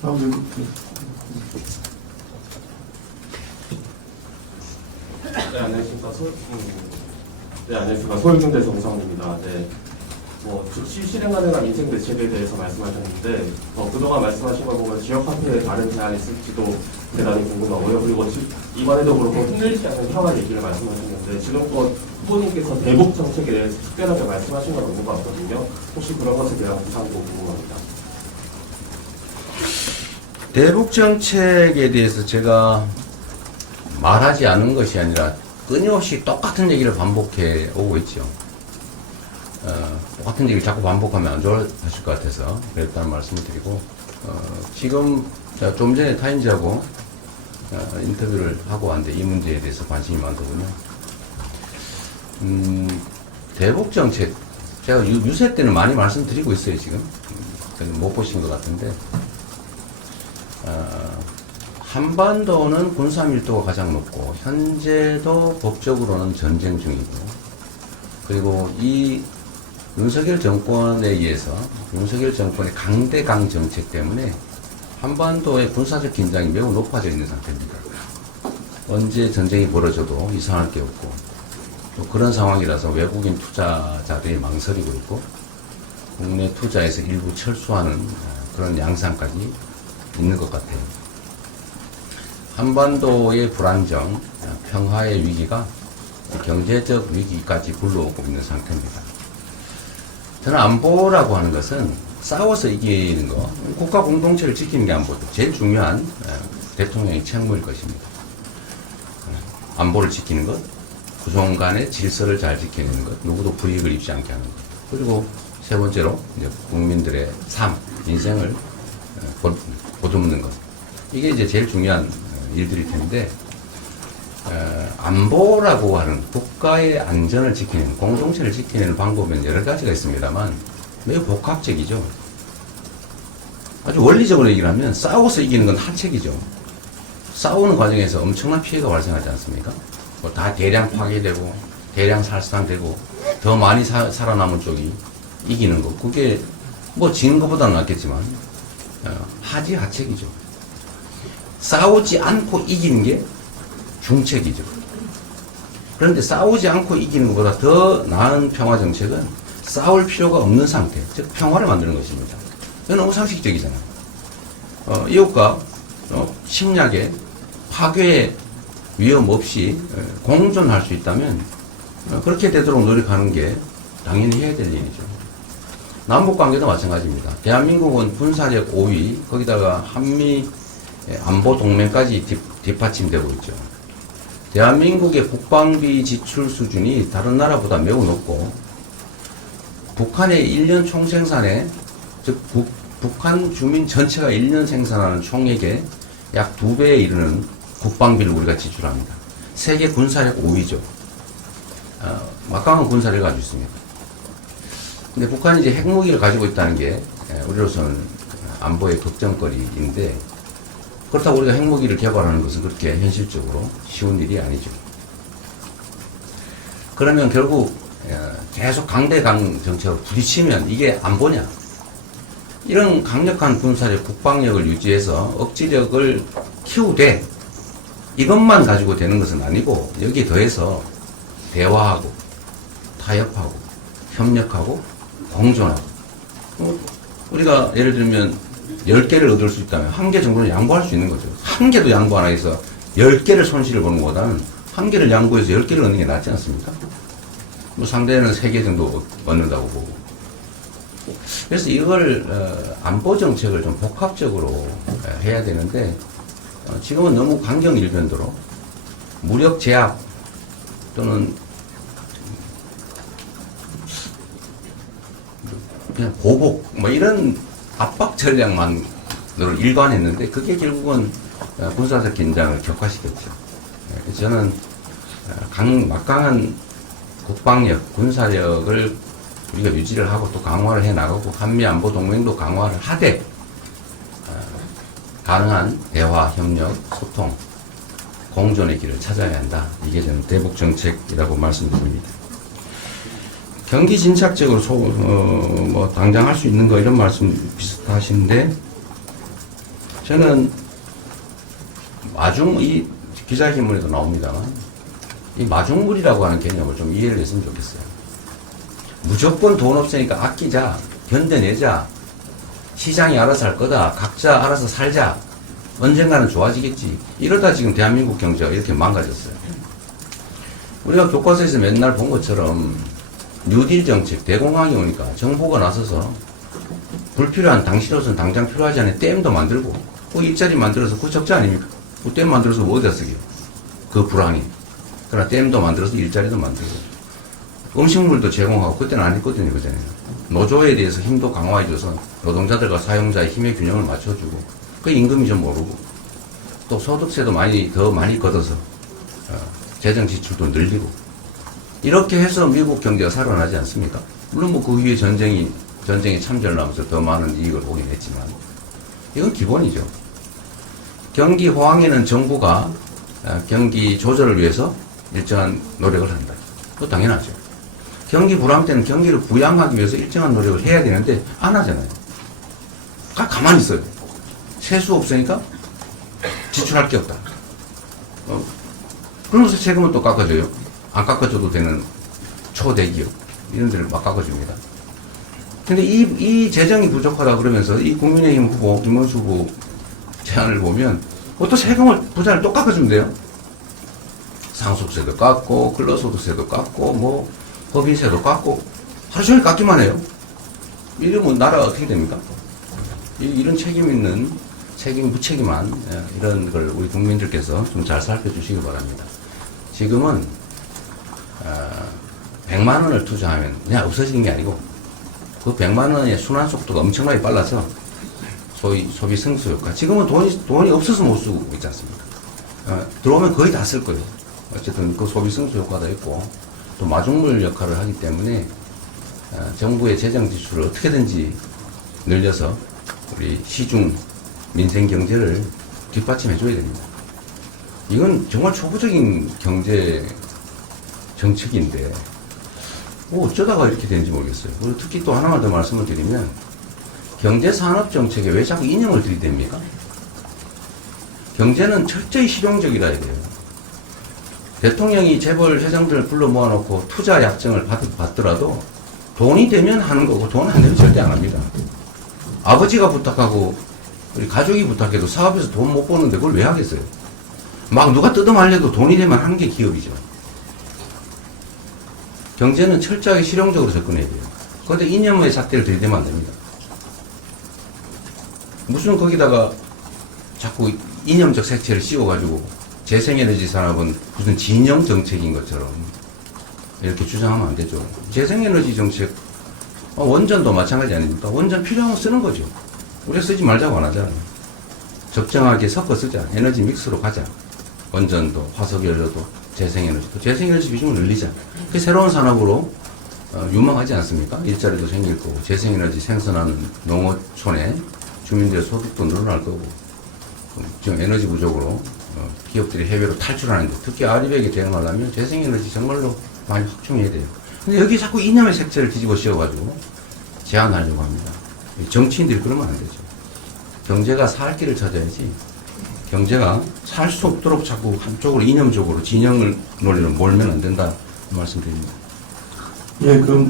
네, 안녕하십니까. 서울경제 정성입니다. 네. 즉시 실행 가능한 인생 대책에 대해서 말씀하셨는데, 그동안 말씀하신 걸 보면 지역화폐에 다른 제한이 있을지도 대단히 궁금하고요. 그리고 이번에도 그렇고 흔들리지 않는 평화 얘기를 말씀하셨는데, 지금껏 후보님께서 대북 정책에 대해서 특별하게 말씀하신 건 없는 것 같거든요. 혹시 그런 것에 대한 구상도 궁금합니다. 대북 정책에 대해서 제가 말하지 않은 것이 아니라 끊임없이 똑같은 얘기를 반복해 오고 있죠. 똑같은 얘기를 자꾸 반복하면 안 좋아하실 것 같아서 그랬다는 말씀을 드리고, 지금 좀 전에 타임즈하고 인터뷰를 하고 왔는데 이 문제에 대해서 관심이 많더군요. 대북 정책, 제가 유세 때는 많이 말씀드리고 있어요, 지금. 못 보신 것 같은데, 한반도는 군사밀도가 가장 높고, 현재도 법적으로는 전쟁 중이고, 그리고 이 윤석열 정권에 의해서, 윤석열 정권의 강대강 정책 때문에 한반도의 군사적 긴장이 매우 높아져 있는 상태입니다. 언제 전쟁이 벌어져도 이상할 게 없고, 또 그런 상황이라서 외국인 투자자들이 망설이고 있고, 국내 투자에서 일부 철수하는 그런 양상까지 있는 것 같아요. 한반도의 불안정, 평화의 위기가 경제적 위기까지 불러오고 있는 상태입니다. 저는 안보라고 하는 것은 싸워서 이기는 거, 국가 공동체를 지키는 게 안보죠. 제일 중요한 대통령의 책무일 것입니다. 안보를 지키는 것, 구성 간의 질서를 잘 지켜내는 것, 누구도 불이익을 입지 않게 하는 것, 그리고 세 번째로 이제 국민들의 삶, 인생을 보듬는 것. 이게 이제 제일 중요한 일들일 텐데, 안보라고 하는 국가의 안전을 지키는, 공동체를 지키는 방법은 여러 가지가 있습니다만 매우 복합적이죠. 아주 원리적으로 얘기를 하면 싸워서 이기는 건 한책이죠. 싸우는 과정에서 엄청난 피해가 발생하지 않습니까? 뭐 다 대량 파괴되고 대량 살상되고 더 많이 살아남은 쪽이 이기는 거, 그게 뭐 지는 것보다는 낫겠지만 하지하책이죠. 싸우지 않고 이기는 게 중책이죠. 그런데 싸우지 않고 이기는 것보다 더 나은 평화 정책은 싸울 필요가 없는 상태, 즉 평화를 만드는 것입니다. 이건 너무 상식적이잖아요. 이웃과 침략에 파괴의 위험 없이 공존할 수 있다면 그렇게 되도록 노력하는 게 당연히 해야 될 일이죠. 남북관계도 마찬가지입니다. 대한민국은 군사력 5위, 거기다가 한미 안보 동맹까지 뒷받침되고 있죠. 대한민국의 국방비 지출 수준이 다른 나라보다 매우 높고, 북한의 1년 총생산에, 즉 북한 주민 전체가 1년 생산하는 총액의 약 2배에 이르는 국방비를 우리가 지출합니다. 세계 군사력 5위죠. 막강한 군사력을 가지고 있습니다. 근데 북한이 이제 핵무기를 가지고 있다는 게 우리로서는 안보의 걱정거리인데, 그렇다고 우리가 핵무기를 개발하는 것은 그렇게 현실적으로 쉬운 일이 아니죠. 그러면 결국 계속 강대강 정책으로 부딪히면 이게 안보냐? 이런 강력한 군사력, 국방력을 유지해서 억지력을 키우되 이것만 가지고 되는 것은 아니고, 여기에 더해서 대화하고 타협하고 협력하고 공존하고, 우리가 예를 들면 10개를 얻을 수 있다면 1개 정도는 양보할 수 있는 거죠. 1개도 양보 안 해서 10개를 손실을 보는 것보다는 1개를 양보해서 10개를 얻는 게 낫지 않습니까? 뭐 상대는 3개 정도 얻는다고 보고. 그래서 이걸 안보 정책을 좀 복합적으로 해야 되는데, 지금은 너무 강경일변도로 무력 제압 또는 그냥 보복 뭐 이런 압박 전략만으로 일관했는데, 그게 결국은 군사적 긴장을 격화시켰죠. 그래서 저는 막강한 국방력, 군사력을 우리가 유지를 하고 또 강화를 해 나가고, 한미 안보 동맹도 강화를 하되 가능한 대화, 협력, 소통, 공존의 길을 찾아야 한다. 이게 저는 대북 정책이라고 말씀드립니다. 경기 진착적으로 뭐 당장 할 수 있는 거 이런 말씀 비슷하신데, 저는 이 기자회견문에도 나옵니다만 이 마중물이라고 하는 개념을 좀 이해를 했으면 좋겠어요. 무조건 돈 없으니까 아끼자, 견뎌내자, 시장이 알아서 할 거다, 각자 알아서 살자, 언젠가는 좋아지겠지. 이러다 지금 대한민국 경제가 이렇게 망가졌어요. 우리가 교과서에서 맨날 본 것처럼 뉴딜 정책, 대공황이 오니까 정부가 나서서 불필요한 당시로서는 당장 필요하지 않은 댐도 만들고 그 일자리 만들어서 그 적자 아닙니까? 그 댐 만들어서 뭐 어디다 쓰게요? 그 불황이. 그러나 댐도 만들어서 일자리도 만들고 음식물도 제공하고 그때는 안 했거든요. 그전에는. 노조에 대해서 힘도 강화해줘서 노동자들과 사용자의 힘의 균형을 맞춰주고 그 임금이 좀 오르고 또 소득세도 더 많이 걷어서 재정 지출도 늘리고 이렇게 해서 미국 경제가 살아나지 않습니까? 물론 뭐 그 위에 전쟁에 참전을 하면서 더 많은 이익을 보긴 했지만 이건 기본이죠. 경기 호황에는 정부가 경기 조절을 위해서 일정한 노력을 한다. 그거 당연하죠. 경기 불황 때는 경기를 부양하기 위해서 일정한 노력을 해야 되는데 안 하잖아요. 가만히 있어요. 세수 없으니까 지출할 게 없다. 그러면서 세금은 또 깎아줘요. 안 깎아줘도 되는 초대기업 이런 데를 막 깎아줍니다. 근데 이 재정이 부족하다 그러면서 이 국민의힘 후보 김문수 후보 제안을 보면 또 세금을 부자를 또 깎아준대요. 상속세도 깎고 근로소득세도 깎고 뭐 법인세도 깎고 하루 종일 깎기만 해요. 이러면 나라가 어떻게 됩니까? 이런 책임 무책임한 이런 걸 우리 국민들께서 좀 잘 살펴주시기 바랍니다. 지금은 100만 원을 투자하면 그냥 없어지는 게 아니고 그 100만 원의 순환 속도가 엄청나게 빨라서 소위 소비 승수 효과. 지금은 돈이 없어서 못 쓰고 있지 않습니까? 들어오면 거의 다 쓸 거예요. 어쨌든 그 소비 승수 효과도 있고 또 마중물 역할을 하기 때문에 정부의 재정 지출을 어떻게든지 늘려서 우리 시중 민생 경제를 뒷받침해 줘야 됩니다. 이건 정말 초보적인 경제 정책인데 뭐 어쩌다가 이렇게 되는지 모르겠어요. 그리고 특히 또 하나만 더 말씀을 드리면 경제산업정책에 왜 자꾸 이념을 들이댑니까? 경제는 철저히 실용적이라 해야 돼요. 대통령이 재벌 회장들을 불러 모아놓고 투자 약정을 받더라도 돈이 되면 하는 거고 돈 안 되면 절대 안 합니다. 아버지가 부탁하고 우리 가족이 부탁해도 사업에서 돈 못 버는데 그걸 왜 하겠어요? 막 누가 뜯어말려도 돈이 되면 하는 게 기업이죠. 경제는 철저하게 실용적으로 접근해야 돼요. 그런데 이념의 잣대를 들이대면 안 됩니다. 무슨 거기다가 자꾸 이념적 색채를 씌워가지고 재생에너지 산업은 무슨 진영 정책인 것처럼 이렇게 주장하면 안 되죠. 재생에너지 정책, 원전도 마찬가지 아닙니까? 원전 필요하면 쓰는 거죠. 우리가 쓰지 말자고 안 하잖아요. 적정하게 섞어 쓰자. 에너지 믹스로 가자. 원전도, 화석연료도, 재생에너지도. 재생에너지 비중을 늘리자. 그 새로운 산업으로 유망하지 않습니까? 일자리도 생길 거고, 재생에너지 생산하는 농어촌에 주민들의 소득도 늘어날 거고, 지금 에너지 부족으로 기업들이 해외로 탈출하는데, 특히 아리백에 대응하려면 재생에너지 정말로 많이 확충해야 돼요. 근데 여기 자꾸 이념의 색채를 뒤집어 씌워가지고 제한하려고 합니다. 정치인들이 그러면 안 되죠. 경제가 살 길을 찾아야지. 경제가 살 수 없도록 자꾸 한쪽으로 이념적으로 진영을 논리로 몰면 안 된다 말씀드립니다. 예, 그럼